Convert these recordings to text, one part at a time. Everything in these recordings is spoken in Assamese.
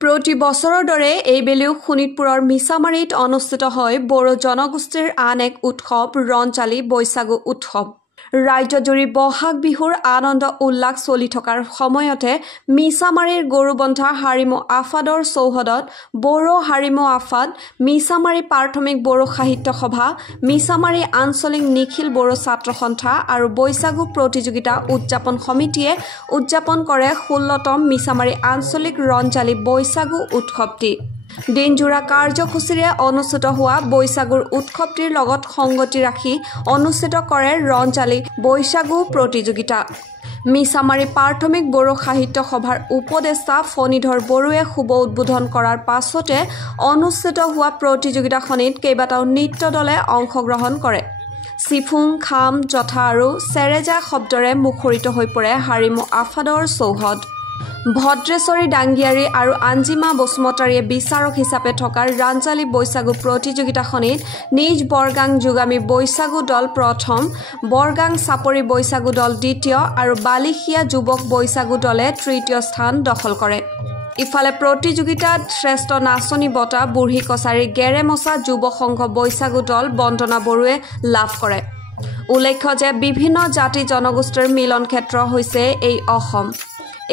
প্ৰতি বছৰৰ দৰে এইবেলিও শোণিতপুৰৰ মিছামাৰীত অনুষ্ঠিত হয় বড়ো জনগোষ্ঠীৰ আন এক উৎসৱ ৰঞ্জালী বৈশাগু উৎসৱ। ৰাজ্যজুৰি বহাগ বিহুৰ আনন্দ উল্লাস চলি থকাৰ সময়তে মিছামাৰীৰ গৰুবন্ধা হাৰিমু আফাদৰ চৌহদত বড়ো হাৰিমু আফাদ, মিছামাৰী প্ৰাথমিক বড়ো সাহিত্য সভা, মিছামাৰী আঞ্চলিক নিখিল বড়ো ছাত্ৰ সন্থা আৰু বৈশাগু প্ৰতিযোগিতা উদযাপন সমিতিয়ে উদযাপন কৰে 16তম মিছামাৰী আঞ্চলিক ৰঞ্জালী বৈশাগু উৎসৱটি। দিনজোৰা কাৰ্যসূচীৰে অনুষ্ঠিত হোৱা বৈশাগুৰ উৎসৱটিৰ লগত সংগতি ৰাখি অনুষ্ঠিত কৰে ৰঞ্জালী বৈশাগু প্ৰতিযোগিতা। মিছামাৰী প্ৰাথমিক বড়ো সাহিত্য সভাৰ উপদেষ্টা ফণীধৰ বড়োৱে শুভ উদ্বোধন কৰাৰ পাছতে অনুষ্ঠিত হোৱা প্ৰতিযোগিতাখনিত কেইবাটাও নৃত্য দলে অংশগ্ৰহণ কৰে। চিফুং, খাম, জথা আৰু চেৰেজা শব্দৰে মুখৰিত হৈ পৰে হাৰিমু আফাদৰ চৌহদ। ভদ্ৰেশ্বৰী ডাংগিয়াৰী আৰু আঞ্জিমা বসুমতাৰীয়ে বিচাৰক হিচাপে থকা ৰঞ্জালী বৈশাগু প্ৰতিযোগিতাখনিত নিজ বৰগাং যোগামী বৈশাগু দল প্ৰথম, বৰগাং চাপৰি বৈশাগু দল দ্বিতীয় আৰু বালিখিয়া যুৱক বৈশাগু দলে তৃতীয় স্থান দখল কৰে। ইফালে প্ৰতিযোগিতাত শ্ৰেষ্ঠ নাচনী বঁটা বুঢ়ী কছাৰী গেৰেমচা যুৱ সংঘ বৈশাগু দল বন্দনা বড়োৱে লাভ কৰে। উল্লেখ্য যে বিভিন্ন জাতি জনগোষ্ঠীৰ মিলন ক্ষেত্ৰ হৈছে এই অসম।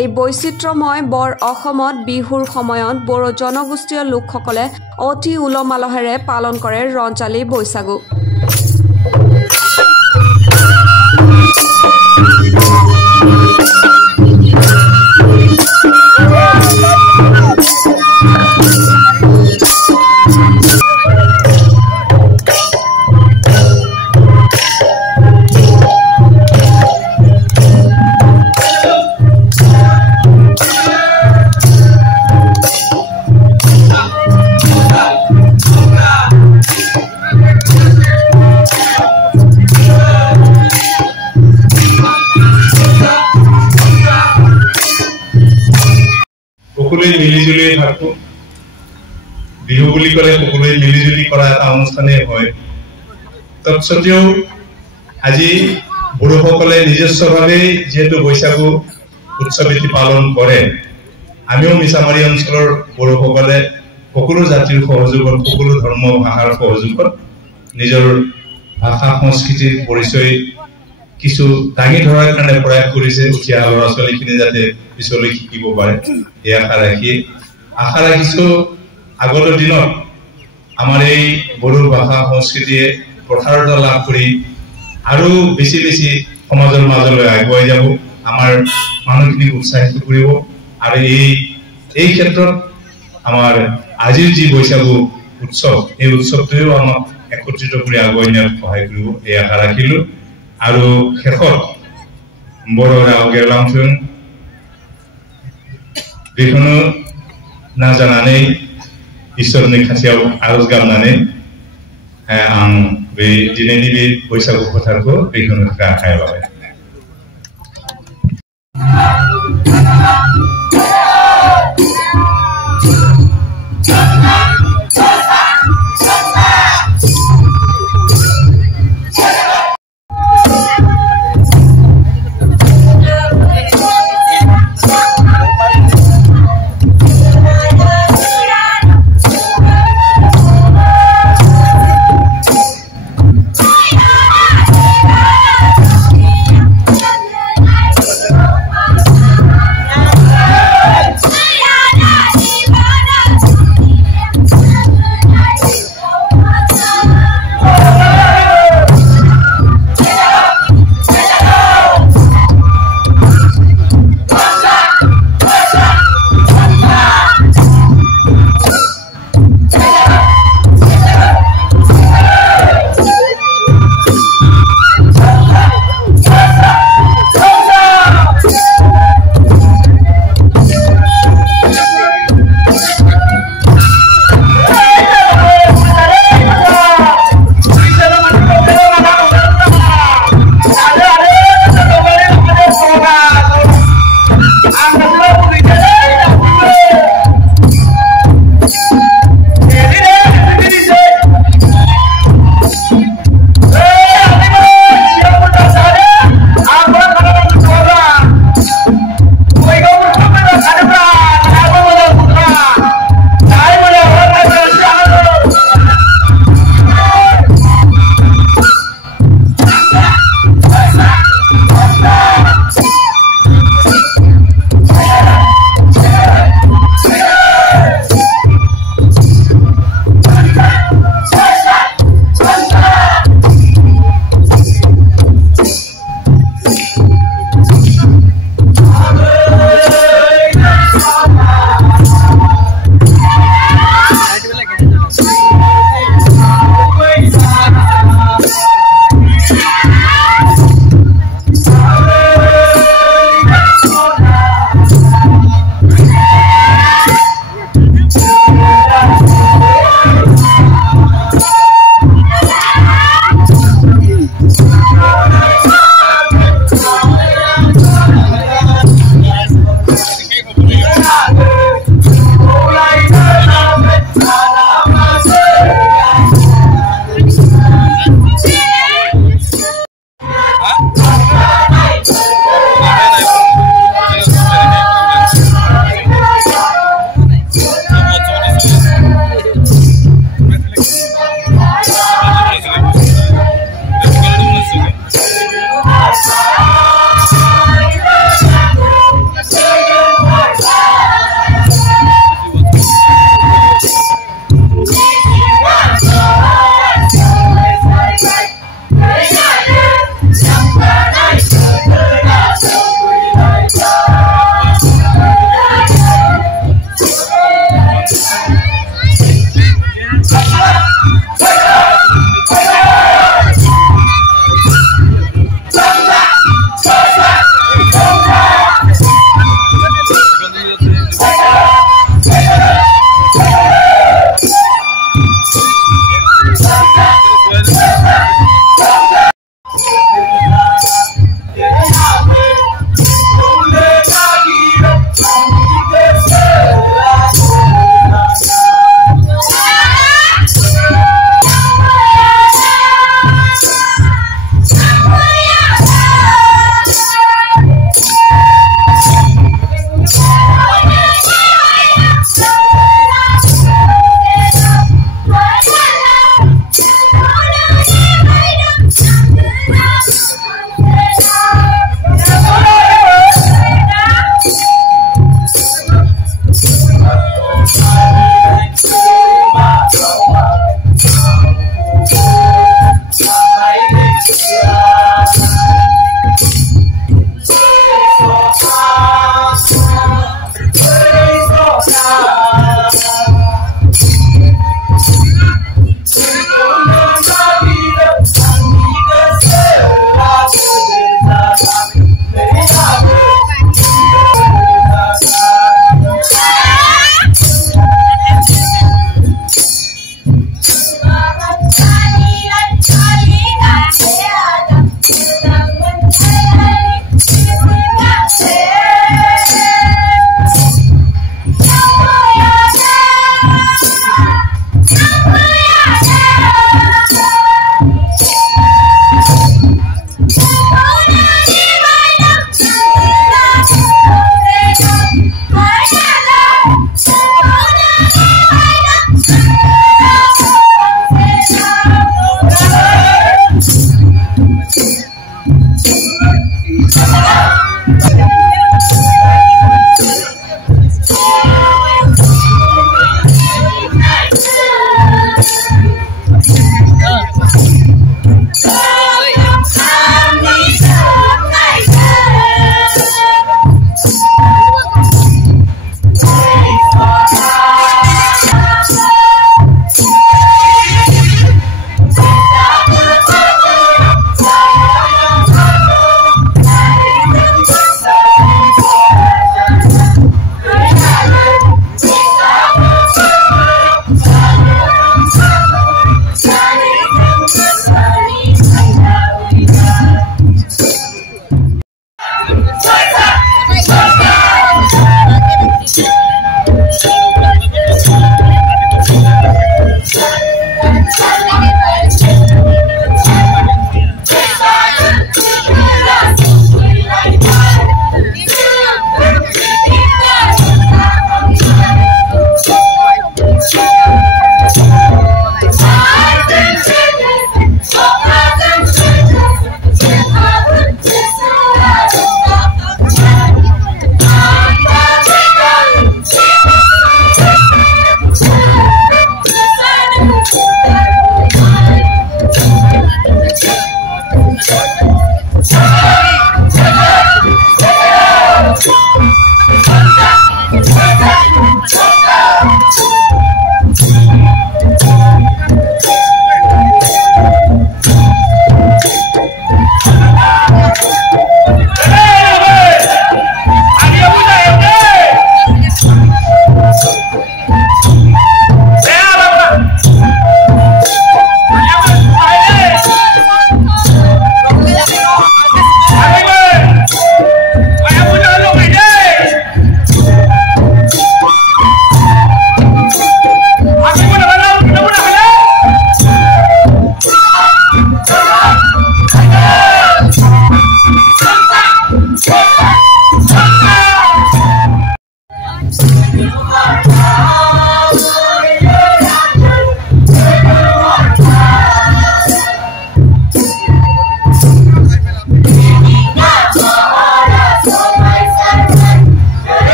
এই বৈচিত্ৰ্যময় বৰ অসমত বিহুৰ সময়ত বড়ো জনগোষ্ঠীয় লোকসকলে অতি উলহ-মালহেৰে পালন কৰে ৰঞ্জালী বৈশাগু। সকলোৱে মিলিজুলি থাকো। বিহু বুলি ক'লে সকলোৱে মিলিজুলি কৰা এটা অনুষ্ঠানেই হয়। তৎসত্ত্বেও আজি বড়োসকলে নিজস্বভাৱে যিহেতু বৈশাগু উৎসৱ এটি পালন কৰে, আমিও মিছামাৰী অঞ্চলৰ বড়োসকলে সকলো জাতিৰ সহযোগত, সকলো ধৰ্ম ভাষাৰ সহযোগত নিজৰ ভাষা সংস্কৃতিৰ পৰিচয় কিছু দাঙি ধৰাৰ কাৰণে প্ৰয়াস কৰিছে। উঠি অহা ল'ৰা ছোৱালীখিনি যাতে পিছলৈ শিকিব পাৰে, এই আশা ৰাখিছো আগৰ দিনত আমাৰ এই বড়ো ভাষা সংস্কৃতিয়ে প্ৰসাৰতা লাভ কৰি আৰু বেছি বেছি সমাজৰ মাজলৈ আগুৱাই যাব, আমাৰ মানুহখিনিক উৎসাহিত কৰিব। আৰু এই ক্ষেত্ৰত আমাৰ আজিৰ যি বৈশাগু উৎসৱ, এই উৎসৱটোৱেও আমাক একত্ৰিত কৰি আগুৱাই নিয়াত সহায় কৰিব, এই আশা ৰাখিলো। আৰু শেষত বড়ো राव गेरलांथों बेखौनो नाजानानै इसोरनि खाथियाव आरज गाबनानै आं बे दिनैनि बे बैसागु फोथारखौ बेखौनो आखायाव लाबाय।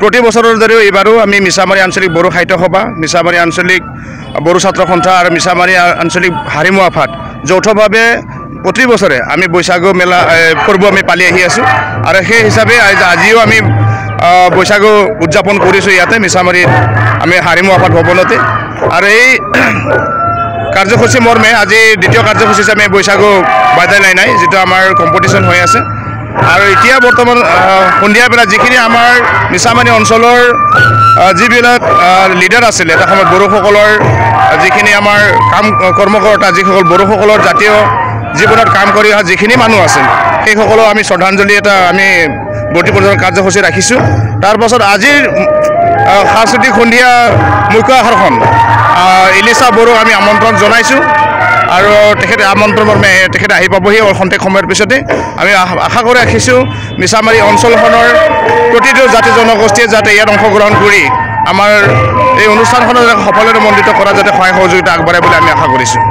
प्रति बছৰৰ দৰে এবাৰো আমি মিছামাৰী আঞ্চলিক বড়ো সাহিত্য সভা, মিছামাৰী আঞ্চলিক বড়ো ছাত্ৰ সন্থা আৰু মিছামাৰী আঞ্চলিক হাৰিমু আফাদ যৌথভাৱে প্ৰতি বছৰে আমি বৈশাগু মেলা পৰ্ব আমি পালি আহি আছোঁ আৰু সেই হিচাপে আজিও আমি বৈশাগু উদযাপন কৰিছোঁ ইয়াতে মিছামাৰীত আমি হাৰিমু আফাদ ভৱনতে। আৰু এই কাৰ্যসূচী মৰ্মে আজি দ্বিতীয় কাৰ্যসূচী হিচাপে বৈশাগু বাজাই নাই নাই যিটো আমাৰ কম্পিটিশ্যন হৈ আছে। আৰু এতিয়া বৰ্তমান সন্ধিয়া বেলা যিখিনি আমাৰ মিছামাৰী অঞ্চলৰ যিবিলাক লিডাৰ আছিল এটা সময়ত বড়োসকলৰ যিখিনি আমাৰ কাম কৰ্মকৰ্তা যিসকল বড়োসকলৰ জাতীয় জীৱনত কাম কৰি অহা যিখিনি মানুহ আছিল সেইসকলক আমি শ্ৰদ্ধাঞ্জলি এটা আমি বৰ্তি পৰ্যায়ৰ কাৰ্যসূচী ৰাখিছোঁ। তাৰপাছত আজিৰ সাংস্কৃতিক সন্ধিয়া মুখ্য আকৰ্ষণ ইলিচা বড়োক আমি আমন্ত্ৰণ জনাইছোঁ আৰু তেখেতে আমন্ত্ৰণ মৰ্মে তেখেতে আহি পাবহি খন্তেক সময়ৰ পিছতে। আমি আশা কৰি ৰাখিছোঁ মিছামাৰী অঞ্চলখনৰ প্ৰতিটো জাতি জনগোষ্ঠীয়ে যাতে ইয়াত অংশগ্ৰহণ কৰি আমাৰ এই অনুষ্ঠানখনক সফলতাৰে মণ্ডিত কৰা যাতে সহায় সহযোগিতা আগবঢ়ায় বুলি আমি আশা কৰিছোঁ।